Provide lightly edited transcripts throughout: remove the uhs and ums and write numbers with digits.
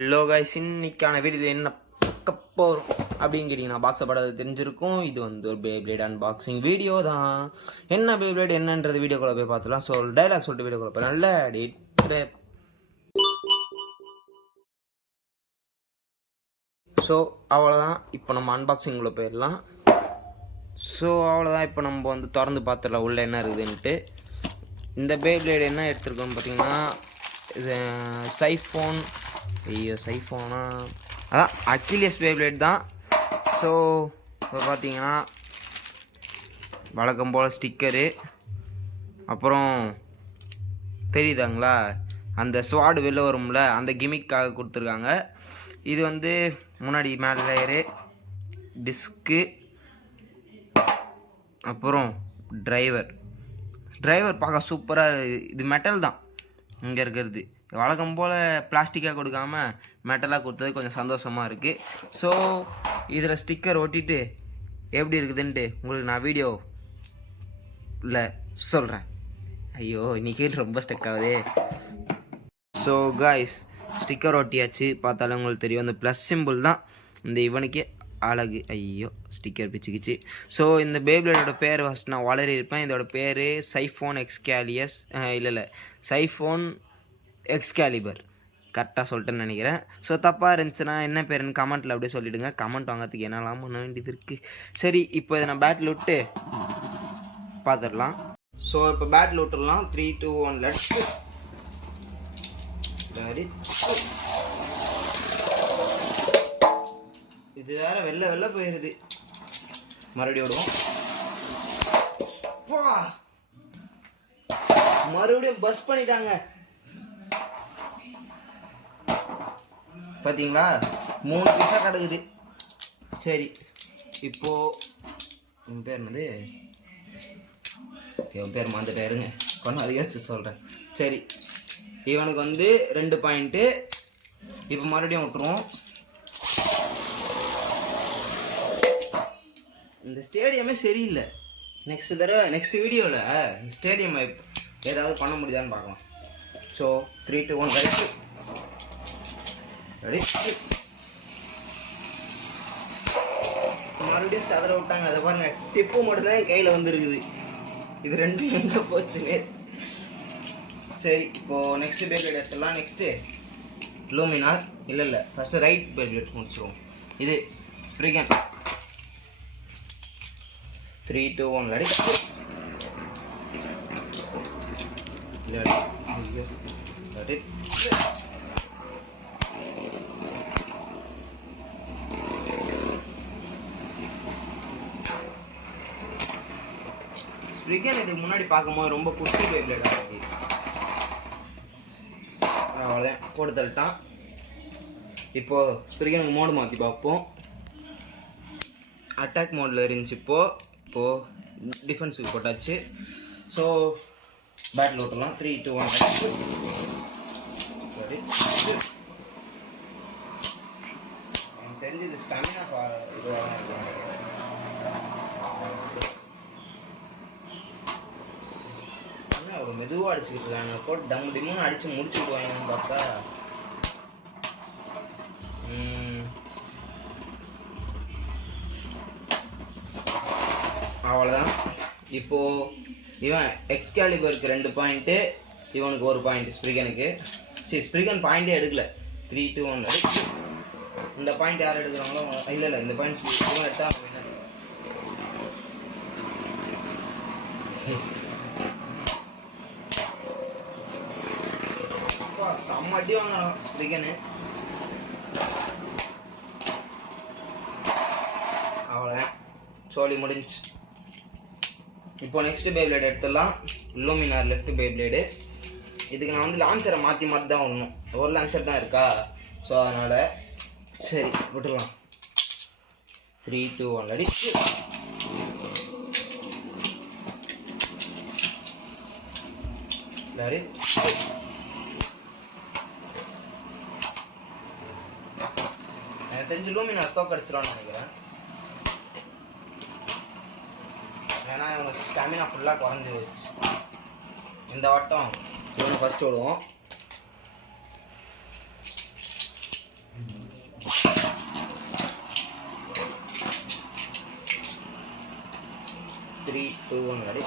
Hello guys, இன்னைக்கான வீடியோவில் என்ன பார்க்க போகிறோம் அப்படின்னு கேட்டிங்கன்னா, பாக்ஸை படம் தெரிஞ்சிருக்கும். இது வந்து ஒரு பேப்ளேட் அன்பாக்சிங் வீடியோ தான். என்ன பேப்ளேட் என்னன்றது வீடியோக்குள்ளே போய் பார்த்துலாம். ஸோ டைலாக் சொல்லிட்டு வீடியோக்குள்ளே போய் நல்ல டேட். ஸோ அவ்வளோதான், இப்போ நம்ம அன்பாக்சிங்குள்ளே போயிடலாம். ஸோ அவ்வளோதான், இப்போ நம்ம வந்து திறந்து பார்த்துடலாம் உள்ளே என்ன இருக்குதுன்ட்டு. இந்த பேப்ளேட் என்ன எடுத்துருக்கோன்னு பார்த்தீங்கன்னா, இது சைஃபோன். ஐயோ, சைஃபோனா அதான் அக்கிலியஸ் பேப்ளேட் தான். ஸோ இப்போ பார்த்தீங்கன்னா வழக்கம் போல் ஸ்டிக்கரு, அப்புறம் தெரியுதாங்களா அந்த ஸ்வாடு வெளில வரும்ல, அந்த கிமிக்காக கொடுத்துருக்காங்க. இது வந்து முன்னாடி மேலே லேயரு, டிஸ்க்கு, அப்புறம் டிரைவர் பார்க்க சூப்பராக. இது மெட்டல் தான் இங்கே இருக்கிறது. வழக்கம் போல் பிளாஸ்டிக்காக கொடுக்காமல் மெட்டலாக கொடுத்தது கொஞ்சம் சந்தோஷமாக இருக்குது. ஸோ இதில் ஸ்டிக்கர் ஒட்டிட்டு எப்படி இருக்குதுன்ட்டு உங்களுக்கு நான் வீடியோ இல்லை சொல்கிறேன். ஐயோ, இன்றைக்கி ரொம்ப ஸ்டக் ஆகுது. ஸோ காய்ஸ், ஸ்டிக்கர் ஒட்டியாச்சு. பார்த்தாலும் உங்களுக்கு தெரியும், அந்த ப்ளஸ் சிம்பிள் தான் இந்த இவனுக்கே அழகு. ஐயோ, ஸ்டிக்கர் பிச்சுக்கிச்சு. ஸோ இந்த பேப்ளேடோட பேர் ஃபஸ்ட் நான் வளரி இருப்பேன். இதோட பேர் சைஃபோன் எக்ஸ்கேலியஸ், இல்லை சைஃபோன் எக்ஸ்கேலிபர், கரெக்டாக சொல்லிட்டேன்னு நினைக்கிறேன். ஸோ தப்பாக இருந்துச்சுன்னா என்ன பேருன்னு கமெண்ட்டில் அப்படியே சொல்லிவிடுங்க. கமெண்ட் வாங்கிறதுக்கு என்னெல்லாம் பண்ண வேண்டியது இருக்குது. சரி, இப்போ இதை நான் பேட்டில் விட்டு பார்த்துடலாம். ஸோ இப்போ பேட்டில் விட்டுடலாம். 3, 2, 1 லெட்ஸ். இது வேற வெளில போயிடுது. மறுபடியும் விடுவோம். மறுபடியும் பஸ் பண்ணிட்டாங்க பார்த்தீங்களா, 3 பீஸாக கிடக்குது. சரி, இப்போ என் பேர் என்னது, என் பேர் மறந்துட்டாருங்க, கொஞ்சம் அதை யோசிச்சு சொல்கிறேன். சரி, இவனுக்கு வந்து 2 பாயிண்ட்டு. இப்போ மறுபடியும் விட்டுருவோம். இந்த ஸ்டேடியமே சரியில்லை. நெக்ஸ்ட் வீடியோவில் ஸ்டேடியம் ஏதாவது பண்ண முடியுதான்னு பார்க்கலாம். So 3, 2, 1 right. மறுபடியும் சதற விட்டாங்க. அதை பாருங்க, டிப்பு மட்டும்தான் என் கையில் வந்துருக்குது. இது 2 எங்கே போச்சுன்னு. சரி, இப்போது நெக்ஸ்ட் பேப்ளேட் எடுத்துடலாம். Next luminaire. இல்லை ஃபஸ்ட்டு ரைட் பேப்ளேட் முடிச்சிடுவோம். இது ஸ்ப்ரிகன். 3, 2, 1 ரெடி. ஸ்ப்ரிகன் இதுக்கு முன்னாடி பார்க்கும்போது ரொம்ப குட்டி பேப்ளேட் ஆகுது. அவ்வளோதான், போட்டு தள்ளிட்டான். இப்போது ஸ்ப்ரிகனுக்கு மோடு மாற்றி பார்ப்போம். அட்டாக் மோடில் இருந்துச்சு. இப்போது டிஃபென்ஸுக்கு போட்டாச்சு. ஸோ பேட்டில் விட்டுலாம். 3, 2, 1 சரி. எனக்கு தெரிஞ்சு இது ஸ்டாமினா இதுவாக தான் இருக்கும். ஒரு மெதுவாக அடிச்சுக்கிட்டு இருக்காங்க. போட்டு டம்மு டிம்முன்னு அடித்து முடிச்சு விடுவாங்கன்னு பார்த்தா அவ்வளோதான். இப்போது இவன் எக்ஸ்கேலிபருக்கு 2 பாயிண்ட்டு, இவனுக்கு 1 பாயிண்ட். ஸ்ப்ரிகனுக்கு ஸ்ப்ரிகன் பாயிண்ட்டே எடுக்கல. 3, 2, 1 எடுத்து இந்த பாயிண்ட் யார் எடுக்கிறாங்களோ இல்லை இந்த பாயிண்ட் இவன் எடுத்தா செம்ம அடி வாங்கலாம் ஸ்ப்ரிகனு. அவ்வளோதான், சோலி முடிஞ்சு. இப்போ நெக்ஸ்ட் பேப்ளேட் எடுத்துடலாம். Luminaire left பேப்ளேடு. இதுக்கு நான் வந்து லான்ச்சரை மாற்றி தான் விடணும். ஒரு லான்ச்சர் தான் இருக்கா, ஸோ அதனால் சரி விட்டுடலாம். 3, 2, 1 ரெடி. சரி, எனக்கு தெரிஞ்சு லூமினார் தோக்கடிச்சிடுவான்னு நினைக்கிறேன். ஏன்னா இவங்க ஸ்டாமினா ஃபுல்லாக குறைஞ்சி போச்சு. இந்த வட்டம் இவனை ஃபஸ்ட்டு விடுவோம். 3, 2, 1 ready.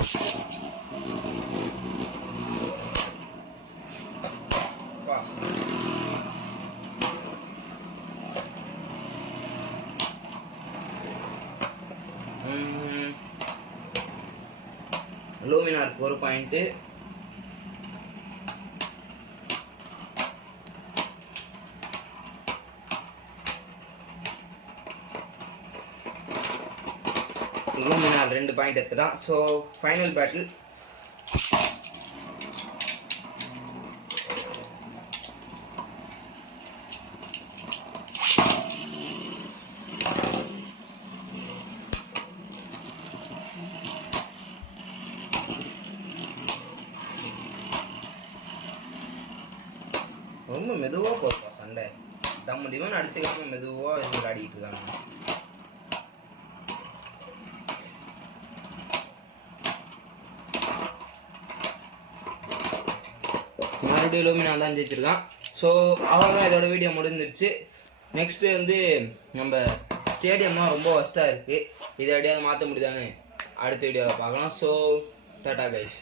லூமினாருக்கு ஒரு பாயிண்ட்டு, லூமினார் 2 பாயிண்ட் எடுத்துட்டான். So final battle. ரொம்ப மெதுவாக போதுப்பா சண்டை. தம்ம டிவன் அடிச்சுக்காம மெதுவாக விளையாடிட்டு இருக்காங்க. மறுபடியும் லூமினா தான் ஜெயிச்சிருக்கான். ஸோ அவ்வளோதான், இதோட வீடியோ முடிஞ்சிருச்சு. நெக்ஸ்ட்டு வந்து நம்ம ஸ்டேடியம் தான் ரொம்ப ஒஸ்ட்டாக இருக்குது. இதை எப்படியாவது மாற்ற முடியுதான்னு அடுத்த வீடியோவில் பார்க்கலாம். So Tata guys.